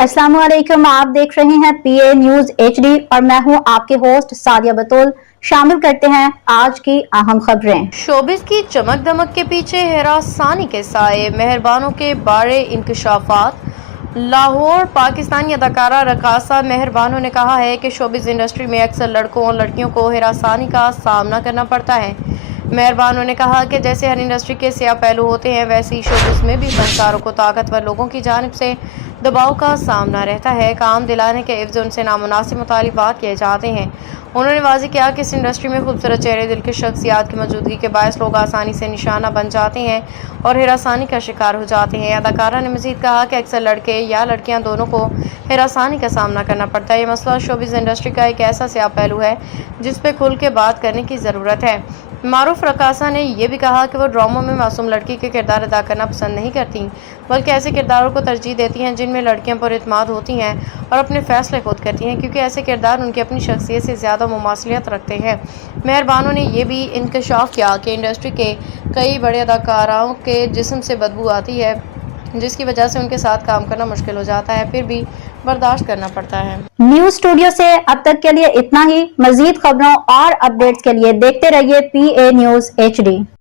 अस्सलाम वालेकुम, आप देख रहे हैं पीए न्यूज एचडी और मैं हूं आपके होस्ट सादिया बतूल। शामिल करते हैं आज की अहम खबरें। शोबिस की चमक दमक के पीछे हिरासानी के साए, मेहरबानों के बारे इंकशाफात। लाहौर। पाकिस्तानी अदाकारा रकासा मेहरबानों ने कहा है कि शोबिस इंडस्ट्री में अक्सर लड़कों और लड़कियों को हिरासानी का सामना करना पड़ता है। मेहरबानों ने कहा कि जैसे हर इंडस्ट्री के सियाह पहलू होते हैं, वैसे ही शोबिस में भी फनकारों को ताकतवर लोगों की जानिब से दबाव का सामना रहता है। काम दिलाने के एवज उनसे नामुनासिब मुतालिबात किए जाते हैं। उन्होंने वाज़ेह किया कि इस इंडस्ट्री में खूबसूरत चेहरे, दिल की शख्सियात की मौजूदगी के बायस लोग आसानी से निशाना बन जाते हैं और हिरासानी का शिकार हो जाते हैं। अदाकारा ने मज़ीद कहा कि अक्सर लड़के या लड़कियां दोनों को हिरासानी का सामना करना पड़ता है। ये मसला शोबिज़ इंडस्ट्री का एक ऐसा सियाह पहलू है जिस पर खुल के बात करने की ज़रूरत है। मारूफ रकासा ने यह भी कहा कि वो ड्रामों में मासूम लड़की के किरदार अदा करना पसंद नहीं करती, बल्कि ऐसे किरदारों को तरजीह देती हैं जिनमें लड़कियां पुरइत्माद होती हैं और अपने फैसले खुद करती हैं, क्योंकि ऐसे किरदार उनकी अपनी शख्सियत से ज़्यादा मुमासलियत रखते हैं। मेहरबानों ने यह भी इंकशाफ किया कि इंडस्ट्री के कई बड़े अदाकाराओं के जिस्म से बदबू आती है, जिसकी वजह से उनके साथ काम करना मुश्किल हो जाता है, फिर भी बर्दाश्त करना पड़ता है। न्यूज स्टूडियो से अब तक के लिए इतना ही। मजीद खबरों और अपडेट्स के लिए देखते रहिए पीए न्यूज एचडी।